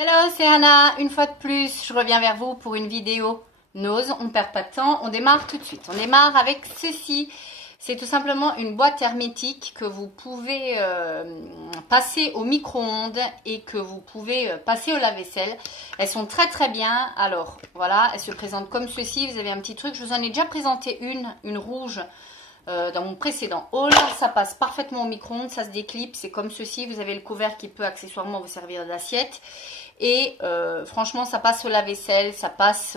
Hello, c'est Anna. Une fois de plus, je reviens vers vous pour une vidéo Nose. On ne perd pas de temps, on démarre tout de suite. On démarre avec ceci. C'est tout simplement une boîte hermétique que vous pouvez passer au micro-ondes et que vous pouvez passer au lave-vaisselle. Elles sont très très bien. Alors voilà, elles se présentent comme ceci. Vous avez un petit truc. Je vous en ai déjà présenté une rouge dans mon précédent haul. Ça passe parfaitement au micro-ondes, ça se déclipe. C'est comme ceci. Vous avez le couvert qui peut accessoirement vous servir d'assiette. Et franchement, ça passe au lave-vaisselle, ça passe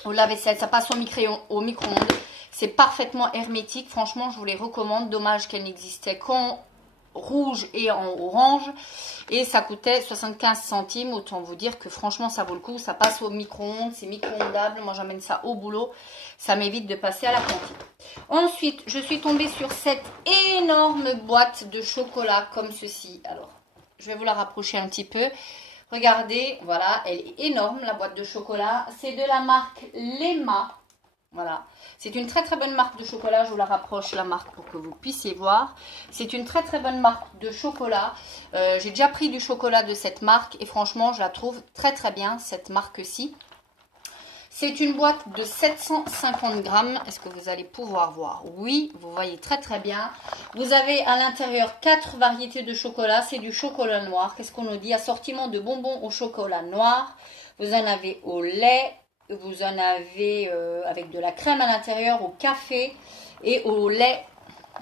au micro-ondes. C'est parfaitement hermétique. Franchement, je vous les recommande. Dommage qu'elle n'existait qu'en rouge et en orange. Et ça coûtait 75 centimes. Autant vous dire que franchement, ça vaut le coup. Ça passe au micro-ondes. C'est micro-ondable. Moi, j'amène ça au boulot. Ça m'évite de passer à la cantine. Ensuite, je suis tombée sur cette énorme boîte de chocolat comme ceci. Alors, je vais vous la rapprocher un petit peu. Regardez, voilà, elle est énorme, la boîte de chocolat. C'est de la marque Lema. Voilà, c'est une très très bonne marque de chocolat. Je vous la rapproche, la marque, pour que vous puissiez voir. C'est une très très bonne marque de chocolat. J'ai déjà pris du chocolat de cette marque et franchement, je la trouve très très bien, cette marque-ci. C'est une boîte de 750 grammes. Est-ce que vous allez pouvoir voir? Oui, vous voyez très très bien. Vous avez à l'intérieur 4 variétés de chocolat. C'est du chocolat noir. Qu'est-ce qu'on nous dit? Assortiment de bonbons au chocolat noir. Vous en avez au lait. Vous en avez avec de la crème à l'intérieur, au café et au lait.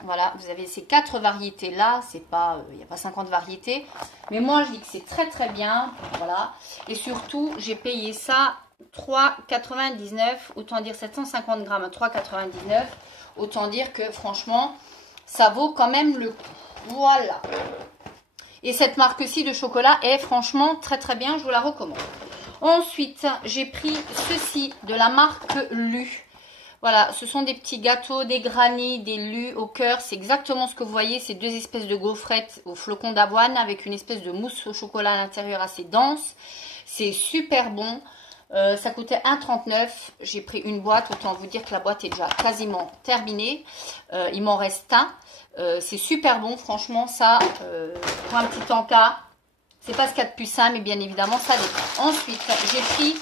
Voilà, vous avez ces 4 variétés là. C'est pas, il n'y a pas 50 variétés. Mais moi, je dis que c'est très très bien. Voilà. Et surtout, j'ai payé ça 3,99, autant dire 750 grammes à 3,99, autant dire que franchement ça vaut quand même le coup. Voilà, et cette marque-ci de chocolat est franchement très très bien, je vous la recommande. Ensuite, j'ai pris ceci de la marque Lu. Voilà, ce sont des petits gâteaux, des granny, des lus au cœur. C'est exactement ce que vous voyez, c'est deux espèces de gaufrettes au flocon d'avoine avec une espèce de mousse au chocolat à l'intérieur assez dense. C'est super bon. Ça coûtait 1,39. J'ai pris une boîte. Autant vous dire que la boîte est déjà quasiment terminée. Il m'en reste un. C'est super bon. Franchement, ça, pour un petit encas, c'est pas ce qu'il y a de plus sain, mais bien évidemment, ça dépend. Ensuite, j'ai pris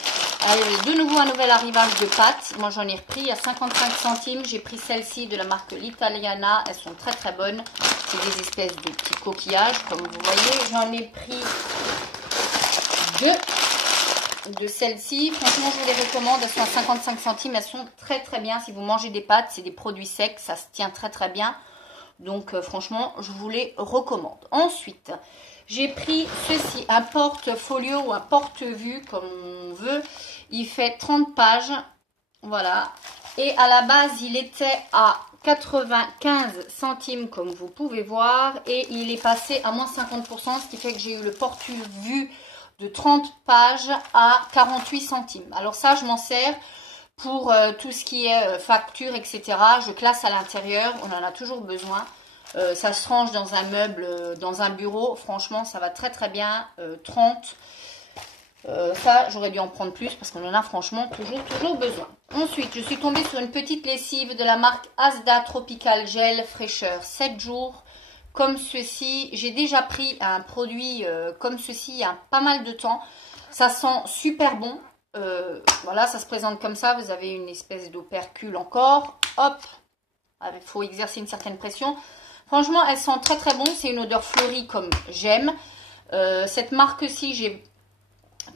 de nouveau un nouvel arrivage de pâtes. Moi, j'en ai repris à 55 centimes. J'ai pris celle-ci de la marque L'Italiana. Elles sont très très bonnes. C'est des espèces de petits coquillages, comme vous voyez. J'en ai pris deux de celles-ci. Franchement, je vous les recommande. Elles sont à 55 centimes. Elles sont très très bien. Si vous mangez des pâtes, c'est des produits secs. Ça se tient très très bien. Donc, franchement, je vous les recommande. Ensuite, j'ai pris ceci, un porte-folio ou un porte-vue, comme on veut. Il fait 30 pages. Voilà. Et à la base, il était à 95 centimes, comme vous pouvez voir. Et il est passé à moins 50%, ce qui fait que j'ai eu le porte-vue de 30 pages à 48 centimes. Alors ça, je m'en sers pour tout ce qui est facture, etc. Je classe à l'intérieur, on en a toujours besoin. Ça se range dans un meuble, dans un bureau. Franchement, ça va très très bien. 30. Ça, j'aurais dû en prendre plus parce qu'on en a franchement toujours besoin. Ensuite, je suis tombée sur une petite lessive de la marque Asda Tropical Gel Fraîcheur 7 jours. Comme ceci, j'ai déjà pris un produit comme ceci il y a pas mal de temps. Ça sent super bon. Voilà, ça se présente comme ça. Vous avez une espèce d'opercule encore. Hop, il faut exercer une certaine pression. Franchement, elle sent très très bon. C'est une odeur fleurie comme j'aime. Cette marque-ci, j'ai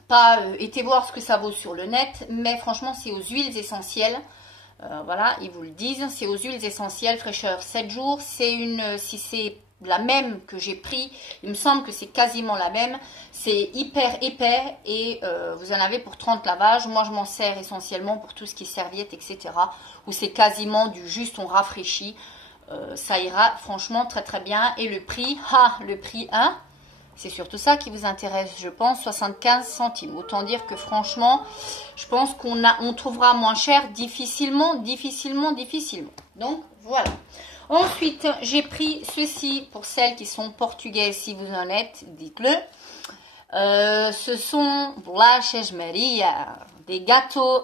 pas été voir ce que ça vaut sur le net. Mais franchement, c'est aux huiles essentielles. Voilà, ils vous le disent. C'est aux huiles essentielles, fraîcheur 7 jours. C'est une, si c'est la même que j'ai pris, il me semble que c'est quasiment la même. C'est hyper épais et vous en avez pour 30 lavages. Moi, je m'en sers essentiellement pour tout ce qui est serviettes, etc. Où c'est quasiment du juste, on rafraîchit. Ça ira franchement très très bien. Et le prix, le prix 1, c'est surtout ça qui vous intéresse, je pense, 75 centimes. Autant dire que franchement, je pense on trouvera moins cher difficilement. Donc, voilà. Ensuite, j'ai pris ceci pour celles qui sont portugaises, si vous en êtes, dites-le. Ce sont Bolachas Maria, des gâteaux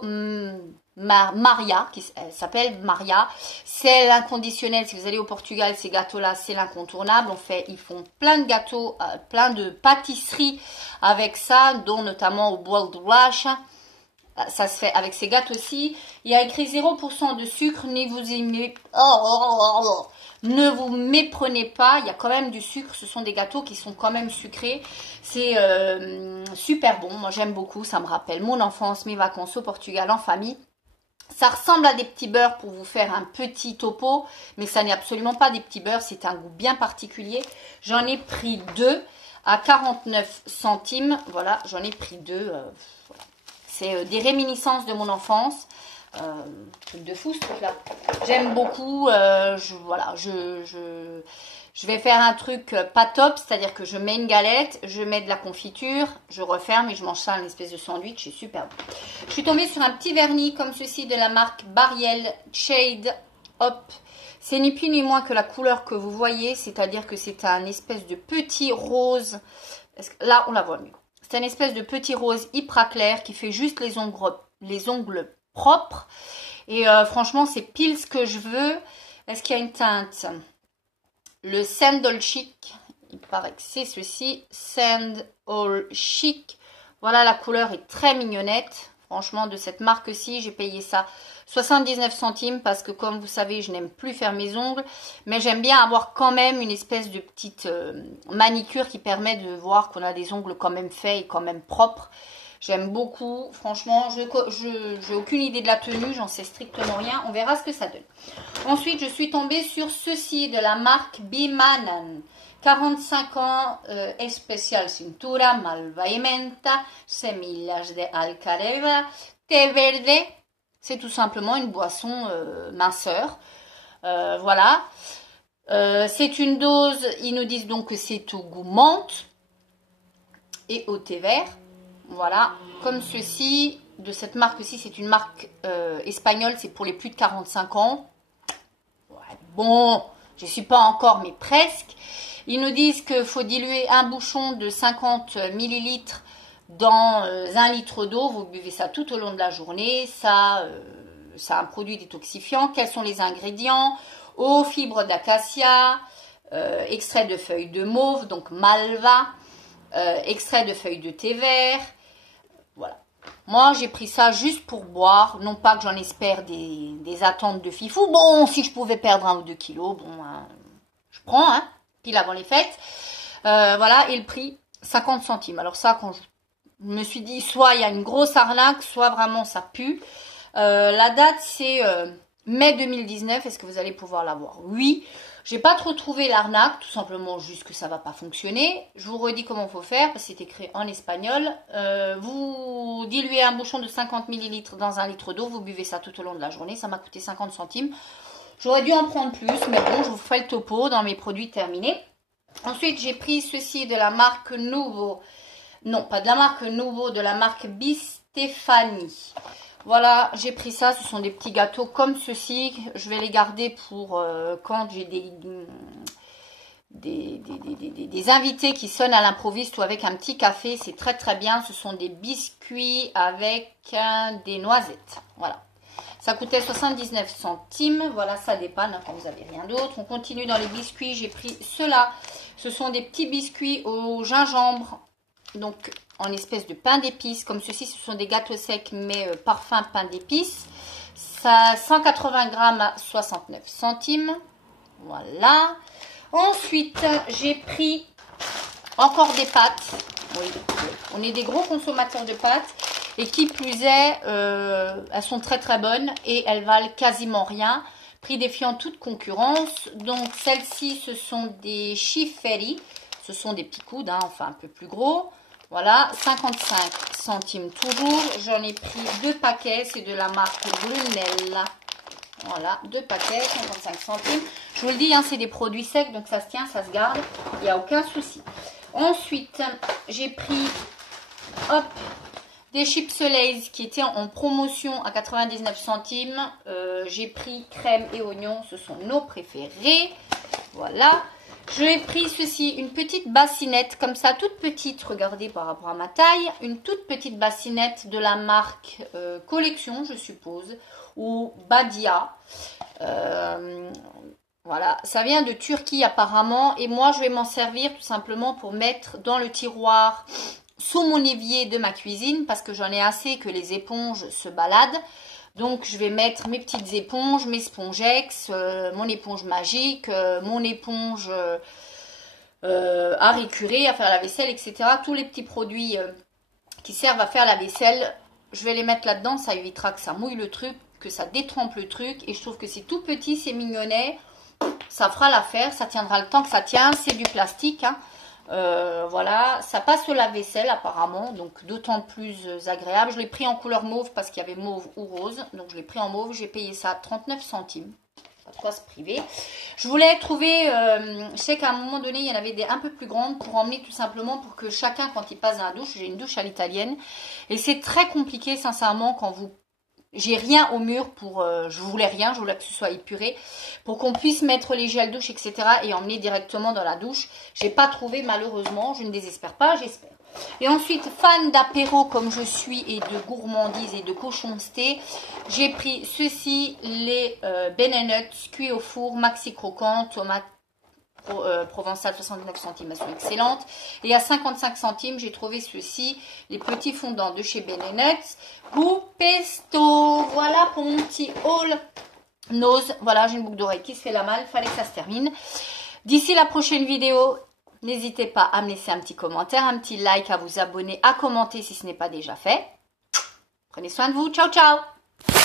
Maria, elle s'appelle Maria. C'est l'inconditionnel. Si vous allez au Portugal, ces gâteaux-là, c'est l'incontournable. Ils font plein de gâteaux, plein de pâtisseries avec ça, dont notamment au World Rush. Ça se fait avec ces gâteaux-ci. Il y a écrit 0% de sucre. Ne vous méprenez pas. Il y a quand même du sucre. Ce sont des gâteaux qui sont quand même sucrés. C'est super bon. Moi, j'aime beaucoup. Ça me rappelle mon enfance, mes vacances au Portugal en famille. Ça ressemble à des petits beurres pour vous faire un petit topo, mais ça n'est absolument pas des petits beurres, c'est un goût bien particulier. J'en ai pris 2 à 49 centimes. Voilà, j'en ai pris 2. Voilà. C'est des réminiscences de mon enfance. Truc de fou ce truc-là. J'aime beaucoup. Je vais faire un truc pas top, c'est-à-dire que je mets une galette, je mets de la confiture, je referme et je mange ça en espèce de sandwich, c'est super bon. Je suis tombée sur un petit vernis comme ceci de la marque Bariel Shade Hop. C'est ni plus ni moins que la couleur que vous voyez, c'est-à-dire que c'est un espèce de petit rose. Là, on la voit mieux. C'est un espèce de petit rose hyper clair qui fait juste les ongles propres. Et franchement, c'est pile ce que je veux. Est-ce qu'il y a une teinte ? Le Sandal Chic, il paraît que c'est ceci, Sandal Chic. Voilà, la couleur est très mignonnette. Franchement, de cette marque-ci, j'ai payé ça 79 centimes parce que, comme vous savez, je n'aime plus faire mes ongles. Mais j'aime bien avoir quand même une espèce de petite manicure qui permet de voir qu'on a des ongles quand même faits et quand même propres. J'aime beaucoup. Franchement, j'ai aucune idée de la tenue. J'en sais strictement rien. On verra ce que ça donne. Ensuite, je suis tombée sur ceci de la marque Bimanan. 45 ans, especial cintura, malva y menta, semillas de alcareva, té verde. C'est tout simplement une boisson minceur. Voilà. C'est une dose, ils nous disent donc que c'est au goût menthe et au thé vert. Voilà, comme ceci, de cette marque-ci, c'est une marque espagnole, c'est pour les plus de 45 ans. Ouais, bon, je ne suis pas encore, mais presque. Ils nous disent qu'il faut diluer un bouchon de 50 ml dans 1 litre d'eau. Vous buvez ça tout au long de la journée. Ça, c'est un produit détoxifiant. Quels sont les ingrédients? Eau, fibres d'acacia, extrait de feuilles de mauve, donc malva, extrait de feuilles de thé vert. Voilà. Moi, j'ai pris ça juste pour boire. Non pas que j'en espère des attentes de fifou. Bon, si je pouvais perdre 1 ou 2 kilos, bon, hein, je prends, hein, pile avant les fêtes. Voilà, et le prix, 50 centimes. Alors ça, quand je me suis dit, soit il y a une grosse arnaque, soit vraiment ça pue. La date, c'est mai 2019. Est-ce que vous allez pouvoir l'avoir? Oui. J'ai pas trop trouvé l'arnaque, tout simplement juste que ça va pas fonctionner. Je vous redis comment il faut faire, parce que c'est écrit en espagnol. Vous diluez un bouchon de 50 ml dans 1 litre d'eau, vous buvez ça tout au long de la journée. Ça m'a coûté 50 centimes. J'aurais dû en prendre plus, mais bon, je vous ferai le topo dans mes produits terminés. Ensuite, j'ai pris ceci de la marque Nuvo. Non, pas de la marque Nuvo, de la marque Bistefani. Voilà, j'ai pris ça. Ce sont des petits gâteaux comme ceci. Je vais les garder pour quand j'ai des invités qui sonnent à l'improviste ou avec un petit café. C'est très très bien. Ce sont des biscuits avec des noisettes. Voilà. Ça coûtait 79 centimes. Voilà, ça dépanne quand vous n'avez rien d'autre. On continue dans les biscuits. J'ai pris ceux-là. Ce sont des petits biscuits au gingembre. Donc, en espèce de pain d'épices. Comme ceci, ce sont des gâteaux secs, mais parfum pain d'épices. Ça, 180 grammes à 69 centimes. Voilà. Ensuite, j'ai pris encore des pâtes. Oui, on est des gros consommateurs de pâtes. Et qui plus est, elles sont très très bonnes et elles valent quasiment rien. Prix défiant toute concurrence. Donc, celles-ci, ce sont des Schiffery. Ce sont des petits coudes, hein, enfin un peu plus gros. Voilà, 55 centimes toujours. J'en ai pris 2 paquets. C'est de la marque Brunel. Voilà, 2 paquets, 55 centimes. Je vous le dis, hein, c'est des produits secs, donc ça se tient, ça se garde. Il n'y a aucun souci. Ensuite, j'ai pris, hop, des chips Lay's qui étaient en promotion à 99 centimes. J'ai pris crème et oignon, ce sont nos préférés. Voilà. J'ai pris ceci, une petite bassinette comme ça, toute petite, regardez par rapport à ma taille, une toute petite bassinette de la marque Collection, je suppose, ou Badia. Voilà, ça vient de Turquie apparemment, et moi je vais m'en servir tout simplement pour mettre dans le tiroir sous mon évier de ma cuisine, parce que j'en ai assez que les éponges se baladent. Donc, je vais mettre mes petites éponges, mes Spongex, mon éponge magique, mon éponge à récurer, à faire la vaisselle, etc. Tous les petits produits qui servent à faire la vaisselle, je vais les mettre là-dedans. Ça évitera que ça mouille le truc, que ça détrempe le truc. Et je trouve que c'est tout petit, c'est mignonnet. Ça fera l'affaire, ça tiendra le temps que ça tient. C'est du plastique, hein. Voilà, ça passe au lave-vaisselle apparemment, donc d'autant plus agréable. Je l'ai pris en couleur mauve parce qu'il y avait mauve ou rose, donc je l'ai pris en mauve. J'ai payé ça 39 centimes. Pas de quoi se priver. Je voulais trouver, je sais qu'à un moment donné il y en avait des un peu plus grandes pour emmener tout simplement pour que chacun quand il passe dans la douche, j'ai une douche à l'italienne et c'est très compliqué sincèrement quand vous... J'ai rien au mur pour... je voulais rien, je voulais que ce soit épuré. Pour qu'on puisse mettre les gels douche, etc. et emmener directement dans la douche. J'ai pas trouvé malheureusement. Je ne désespère pas, j'espère. Et ensuite, fan d'apéro comme je suis et de gourmandise et de cochonceté, j'ai pris ceci, les Ben & Nuts cuits au four, maxi croquant, tomate provençal 69 centimes, elles sont excellentes. Et à 55 centimes, j'ai trouvé ceci, les petits fondants de chez Ben & Nuts, goût pesto. Voilà pour mon petit haul nose. Voilà, j'ai une boucle d'oreille qui se fait la malle, fallait que ça se termine. D'ici la prochaine vidéo, n'hésitez pas à me laisser un petit commentaire, un petit like, à vous abonner, à commenter si ce n'est pas déjà fait. Prenez soin de vous, ciao ciao.